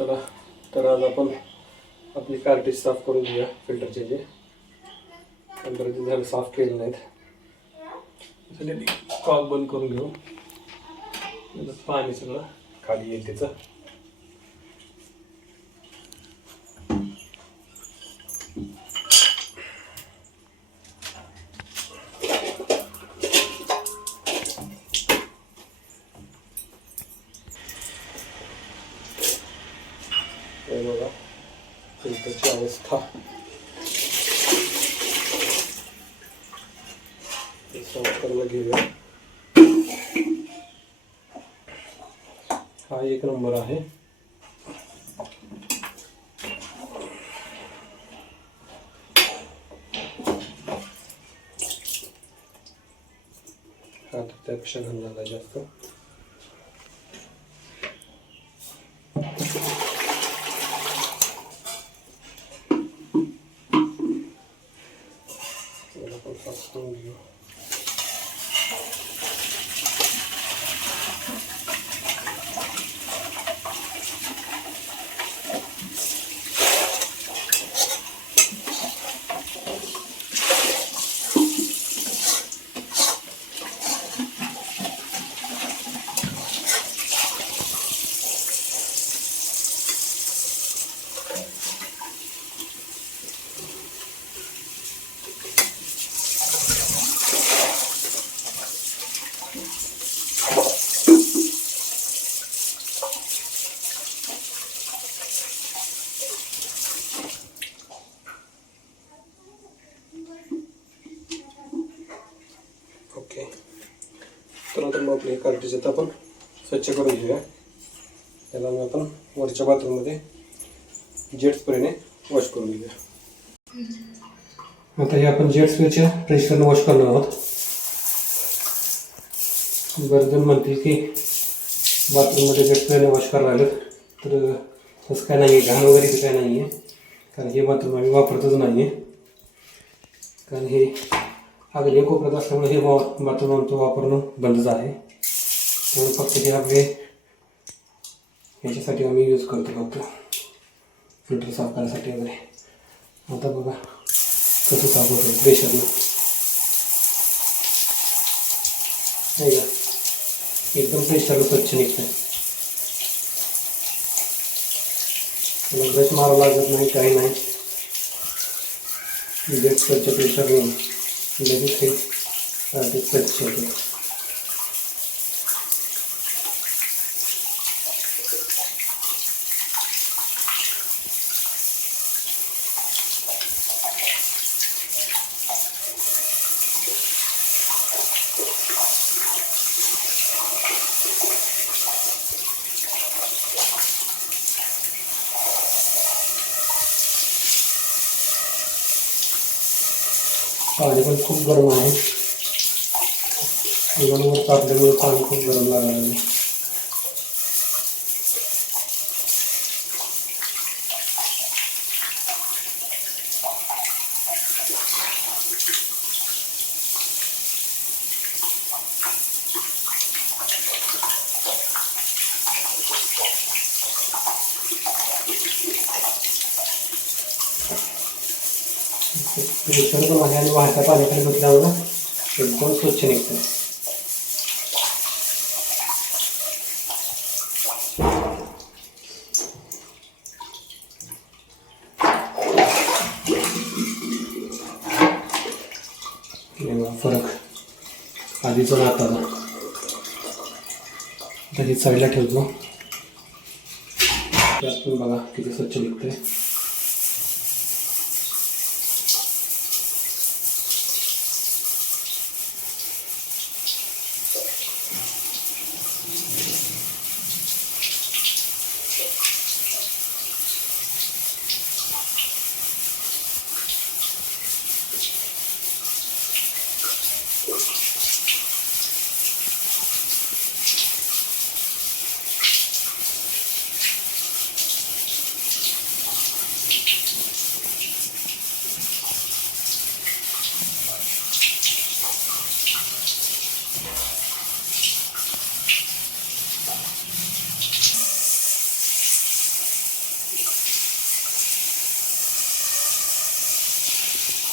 चला तर आज आपण आपली कार्टेज साफ करून घेऊया फिल्टरचे जे. पंधरा झाले साफ केले नाहीत. कॉक बंद करून घेऊ. पाणी सगळं खाली येईल त्याचं हे बघा फिल्टरची अवस्था घेऊया हा एक नंबर आहे हा त्यापेक्षा घालणार जास्त त्याला पण साफ करून घेऊ ओके तर नंतर मग आपले कार्टेज आहेत आपण स्वच्छ करून घेऊया. याला मी आपण वरच्या बाथरूममध्ये जेट स्प्रेने वॉश करून घेऊया. आता हे आपण जेट स्प्रेच्या प्रेशरने वॉश करणार आहोत. बरेच जण म्हणतील की बाथरूममध्ये जेट स्प्रेने वॉश करायला लागलं तर तसं काय नाही आहे घाण वगैरे काय नाही आहे कारण हे बाथरूम आम्ही वापरतच नाही आहे कारण हे अगदी कोपऱ्यात असल्यामुळे हे वा बाथरूम आमचं वापरणं बंदच आहे. म्हणून फक्त हे आपले ह्याच्यासाठी आम्ही यूज करतो फक्त. फिल्टर साफ करण्यासाठी वगैरे. आता बघा कसं साफ होतं प्रेशरनं नाही का? एकदम प्रेशरनं स्वच्छ निघतं त्याला ब्रश मारावं लागत नाही काही नाही. जेट स्वच्छ प्रेशरनं लगेच हे स्वच्छ होतं पाणी खूप गरम आहे. विमानावर कापल्यामुळे पाणी खूप गरम लागलं. आहे प्रेशर पण आहे आणि वाहत्या पाण्याखाली बसल्यामुळे एकदम स्वच्छ निघतं हे बघा फरक आधीचा आणि आताचा आता साईडला ठेवतो. त्यात पण बघा किती स्वच्छ निघते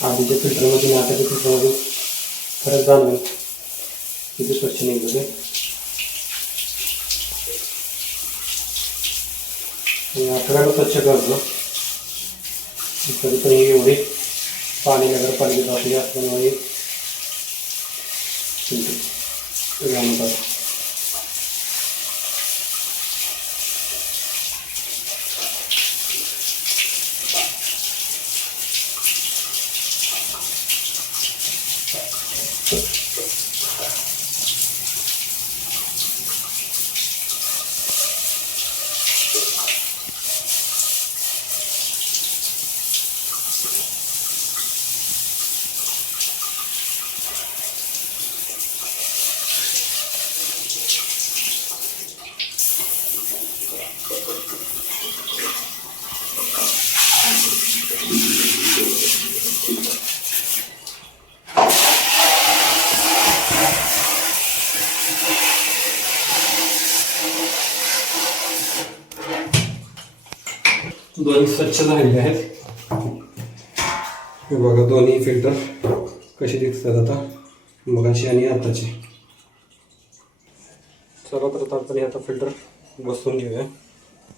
आधीच्या फिल्टरमध्ये आणि आताच्या फिल्टरमध्ये फरक जाणवेल किती स्वच्छ निघतं ते आणि आठवड्याला स्वच्छ करतो. तरी पण एवढे पाणी नगरपालिकेत आपली असल्यामुळे फिल्टर म्हणतात दोन्ही स्वच्छ झालेले आहेत. हे बघा दोन्ही फिल्टर कसे दिसतात आता. मगाशी आणि आताचे. चला तर आपण आता फिल्टर बसवून घेऊया.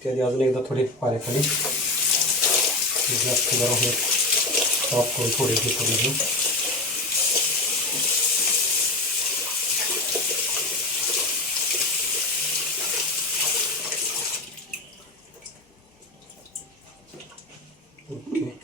त्याआधी अजून एकदा थोडे पाण्याखाली. जास्त गरम होत ऑफ करून थोडे हे करून घेऊ. Okay.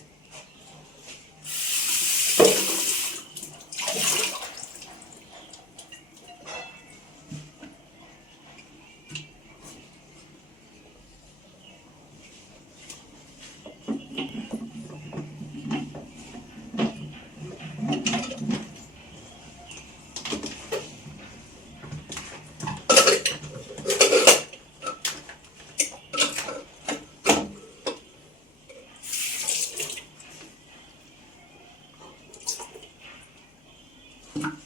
ओके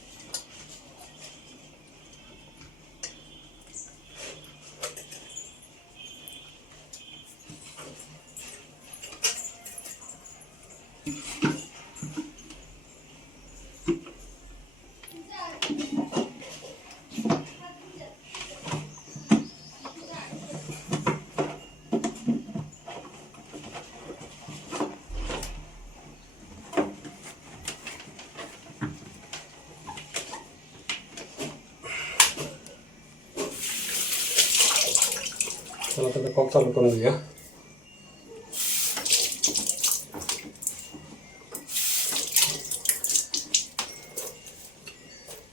चला आता कॉक चालू करून घेऊया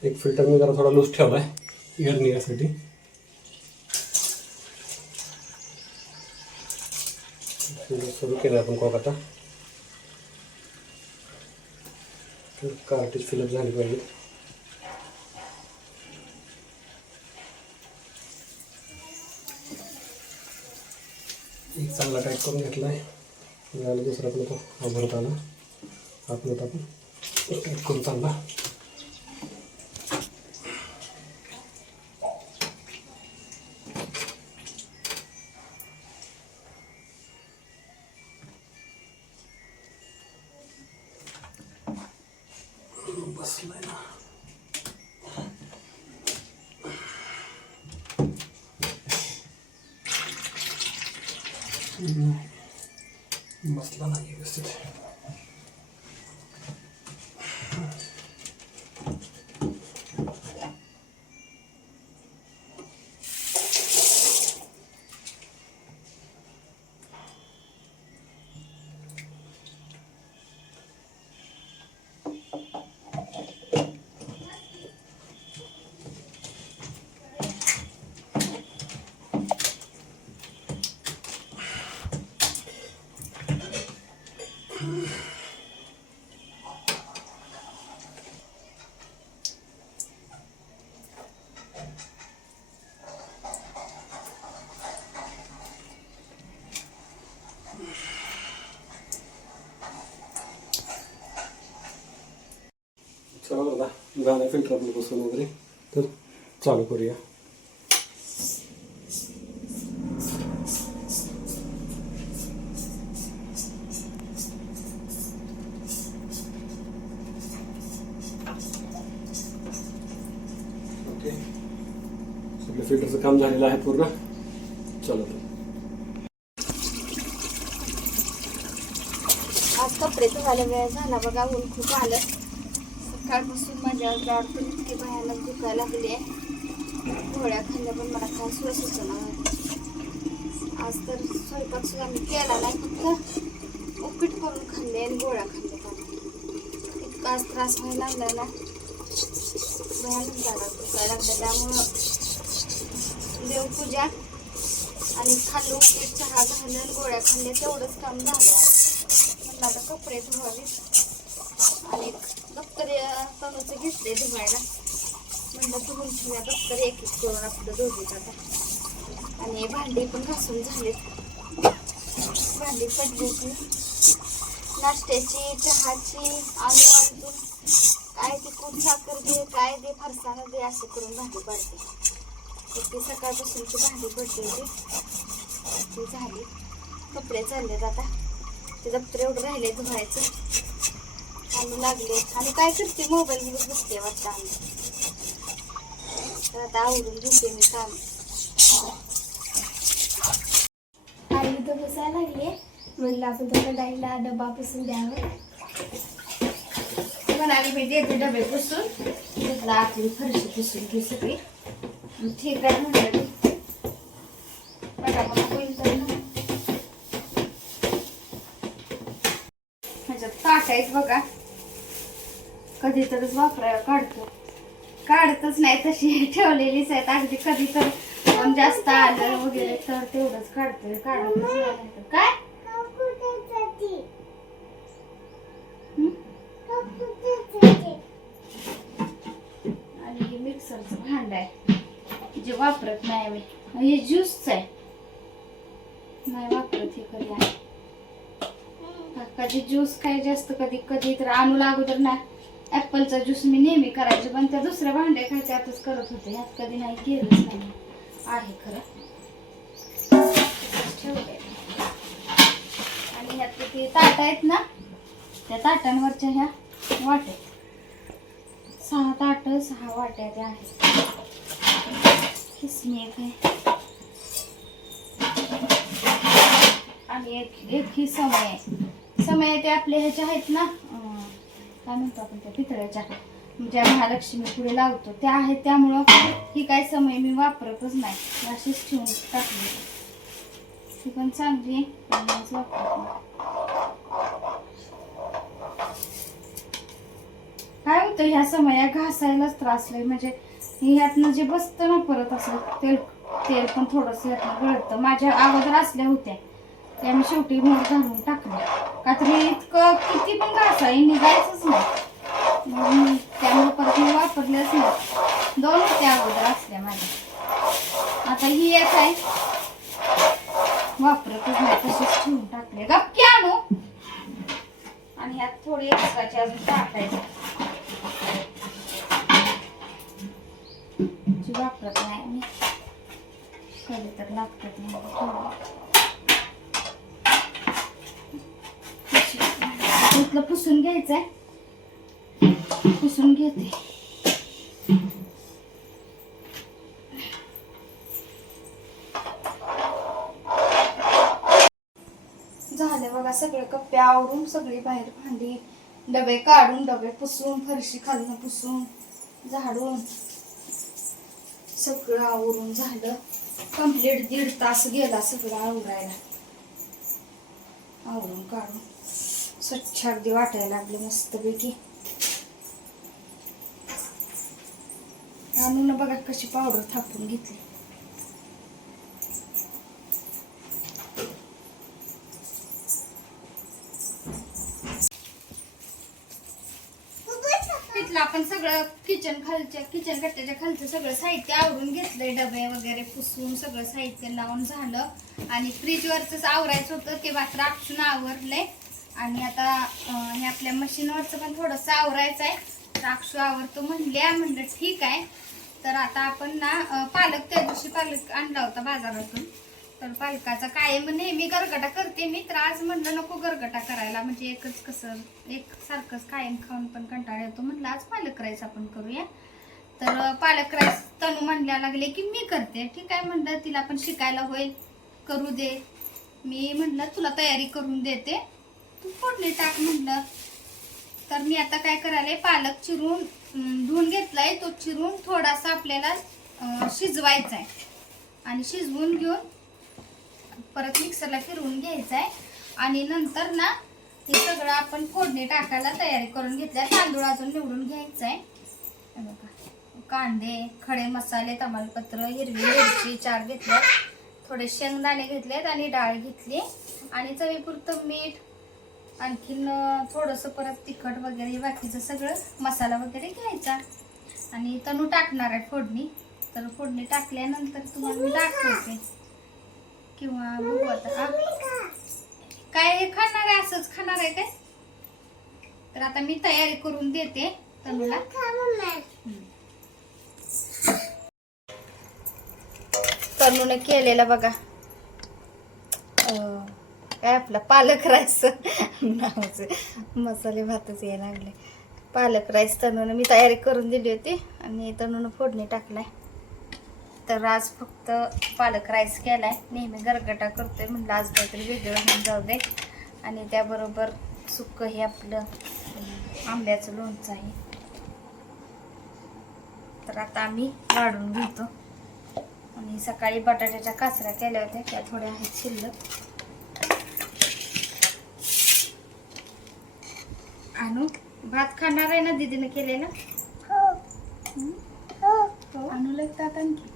एक फिल्टर मी जरा थोडा लूज ठेवला आहे एअर निघण्यासाठी सुरू केलं आपण कॉक आता. कार्टेज फिलअप झाली पाहिजे. एक चांगला टाईप करून घेतला आहे झालं दुसरा पण तो हा भरत आला आपण आता आपण टाईप करून चांगला Aslan ayı gösteriyor. करा बरं का गाण्या फिल्टरमध्ये बसून वगैरे तर चालू करूया फिल्टरचं काम झालेलं आहे पूर्ण चलो आज कपडे झालं वेळ झाला बघा ऊन खूप आलं सकाळपासून माझ्या गाडीतून इतके भयानक दुखायला लागले. गोळ्या खाल्ल्या पण मला काय सुरू सुचना आज तर स्वयंपाक सुद्धा मी केला नाही फक्त उपीट करून खाल्ले आणि गोळ्या खाल्ल्या त्याला इतका आज त्रास व्हायला लागला ना. भयानक झाला दुखायला लागला. त्यामुळं देवपूजा आणि खाल्लं उपीट चहा झालं आणि गोळ्या खाल्ल्या तेवढंच काम झालं. म्हणलं आता कपडे धुवावे आणि दप्तर तनुचं घेतले धुवायला. म्हणलं धुवून ठेवूया दप्तर एक एक करून आपलं दोघीत आता. आणि भांडी पण घासून झालेत. भांडी पडली होती. नाश्त्याची चहाची आणि अजून काय ते खूप साखर दे काय दे फरसाणं दे असं करून भांडी पडते तर ती सकाळपासूनची भांडी पडली होती. ती झाली. कपडे चाललेत आता. ते दप्तर एवढं राहिले धुवायचं. आणि लागले. आणि काय करते? मोबाईल मध्ये बसते वाटतं आम्ही. तर आता आवडून घेते मी काम. आई इथं बसायला लागली म्हणलं आपण त्याला डाईला डबा पुसून द्यावं. म्हणाली मी देते डबे पुसून. घेतला आतली फरशी पुसून घे सगळी. मग ठीक आहे म्हणलं. पटापट होईल तर मग. ह्याच्यात ताट आहेत बघा. कधी तरच वापरायला काढतो. काढतच नाही तशी. ठेवलेलीच आहेत. अगदी कधी तर जास्त आलं वगैरे तर तेवढंच काढतोय. नाही नाहीतर. काय? आणि हे मिक्सरचं भांड आहे. जे वापरत नाही आम्ही हे ज्यूसच आहे. नाही वापरत हे कधी आहे. कधी ज्यूस काय जास्त कधी कधी तर आणू अगोदर ना. ॲपलचा ज्यूस मी नेहमी करायचे पण त्या दुसऱ्या भांड्या काय त्यातच करत होते. ह्यात कधी नाही केलंच नाही. आहे खरं. ठेवलंय. आणि ह्यात ते ताट आहेत ना त्या ताटांवरच्या ह्या वाट्या सहा ताट सहा वाट्या त्या आहेत. खिसणी एक आहे. आणि एक एक ही समय आहे. समय ते आपले ह्याच्या आहेत ना काय म्हणतो आपण त्या पितळ्याच्या? ज्या महालक्ष्मी पुढे लावतो त्या आहेत त्यामुळं ही काय समय मी वापरतच नाही. अशीच ठेवून टाकली. ती पण चांगली आहे काय होतं ह्या समया घासायलाच त्रास लय. म्हणजे ह्यातनं जे बसतं ना परत असं तेल तेल पण थोडंसं ह्यातनं गळतं. माझ्या अगोदर असल्या होत्या. त्या शेवटी मोर घालून टाकलं. का तर हे इतकं किती पण घासा निघायचंच नाही. मग त्यामुळे परत मी वापरलंच नाही. दोन होत्या अगोदर असल्या माझ्या. आता ही एक आहे. वापरतच नाही तशीच ठेवून टाकले. गप्पी आणू? आणि ह्यात थोडी एक्स्ट्राची अजून टाकायची. वापरत नाही मी कधी तर लागतात मग पुसून घ्यायचंय. पुसून घेते. झालं बघा सगळे कप्पे आवरून सगळी बाहेर भांडी डबे काढून डबे पुसून फरशी खालून पुसून झाडून. सगळं आवरून झालं. कंप्लीट दीड तास गेला सगळं आवरायला. आवरून काढून. स्वच्छ अगदी वाटायला लागले मस्तपैकी. आणून बघा कशी पावडर थापून घेतली. तिथलं आपण सगळं किचन खालच्या किचन कट्ट्याच्या खालचं सगळं साहित्य आवरून घेतलंय डबे वगैरे पुसून सगळं साहित्य लावून झालं. आणि फ्रीजवरच आवरायचं होतं ते मात्र आपण आवरलंय. आणि आता हे आपल्या मशीनवरचं पण थोडंसं आवरायचं आहे द्राक्षू आवरतो म्हणल्या म्हणलं ठीक आहे. तर आता आपण ना पालक त्या दिवशी पालक आणला होता बाजारातून. तर पालकाचा कायम नेहमी गरगटा करते मी तर आज म्हणलं नको गरगटा करायला. म्हणजे एकच कसं एक सारखंच कायम खाऊन पण कंटाळा येतो म्हणलं आज पालक राईस आपण करूया. तर पालक राईस तनू म्हणल्या लागले की मी करते. ठीक आहे म्हणलं तिला पण शिकायला होईल. करू दे. मी म्हणलं तुला तयारी करून देते. तू फोडणी टाक म्हटलं तर मी आता काय करायला पालक चिरून धुवून घेतलाय. तो चिरून थोडासा आपल्याला शिजवायचा आहे आणि शिजवून घेऊन परत मिक्सरला फिरवून घ्यायचा आहे आणि नंतर ना ते सगळं आपण फोडणी टाकायला तयारी करून घेतल्या. तांदूळ अजून निवडून घ्यायचा आहे बघा. कांदे खडे मसाले तमालपत्र हिरवी मिरची चार घेतल्यात थोडे शेंगदाणे घेतलेत आणि डाळ घेतली. आणि चवीपुरतं मीठ आणखीन थोडंसं परत तिखट वगैरे बाकीचं सगळं मसाला वगैरे घ्यायचा. आणि तणू टाकणार आहे फोडणी. तर फोडणी टाकल्यानंतर तुम्हाला मी दाखवते. किंवा बघू आता काय हे खाणार आहे? असंच खाणार आहे काय? तर आता मी तयारी करून देते तनूला. हम्म. तनूने केलेलं बघा. काय आपलं पालक राईस नावाचं मसाले भातच यायला लागले. पालक राईस तनून मी तयारी करून दिली होती आणि तनून फोडणी टाकलाय. तर आज फक्त पालक राईस केलाय. नेहमी गरगटा करतोय म्हणलं आज काहीतरी वेगळं होऊन जाऊ दे. आणि त्याबरोबर सुक्क हे आपलं आंब्याचं लोणचं आहे. तर आता आम्ही वाढून घेतो. आणि सकाळी बटाट्याच्या काचऱ्या केल्या होत्या त्या थोड्या आहेत शिल्लक. आणू? भात खाणार आहे ना दीदीने केलेला? हं? हो. आणूला एक ताट आणखी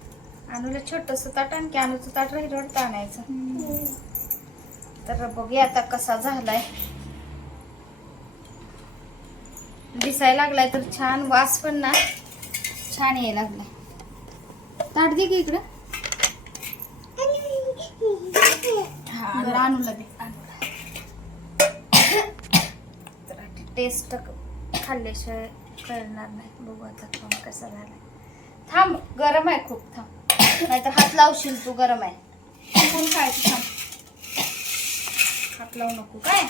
आणूला छोटस ताट आणखी आणूचं ताट राहिलं वाटतं आणायचं तर बघूया आता कसा झालाय. दिसायला लागलाय तर छान वास पण ना. छान यायला लागलाय. ताट दे की इकडं. हा. आणूला दे आणूला तर टेस्ट खाल्ल्याशिवाय कळणार नाही. बघू आता खाऊन कसा झाला थांब गरम आहे खूप थांब. नाहीतर हात लावशील तू गरम आहे. कोण खायचं थांब. हात लावू नको काय?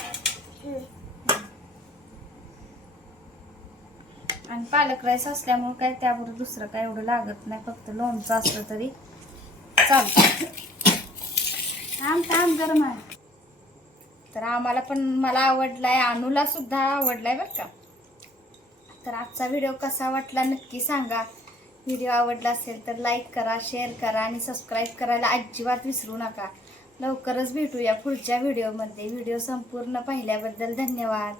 आणि पालक राईस असल्यामुळे काय त्यावर दुसरं काय एवढं लागत नाही फक्त लोणचं असलं तरी. चालतं थांब थांब गरम आहे. तर आम्हाला पण मला आवडलाय अनुला सुद्धा आवडलाय बरं का. तर आजचा व्हिडिओ कसा वाटला नक्की सांगा. व्हिडिओ आवडला असेल तर लाईक करा शेअर करा आणि सबस्क्राईब करायला अजिबात विसरू नका. लवकरच भेटूया पुढच्या व्हिडिओमध्ये व्हिडिओ संपूर्ण पाहिल्याबद्दल धन्यवाद.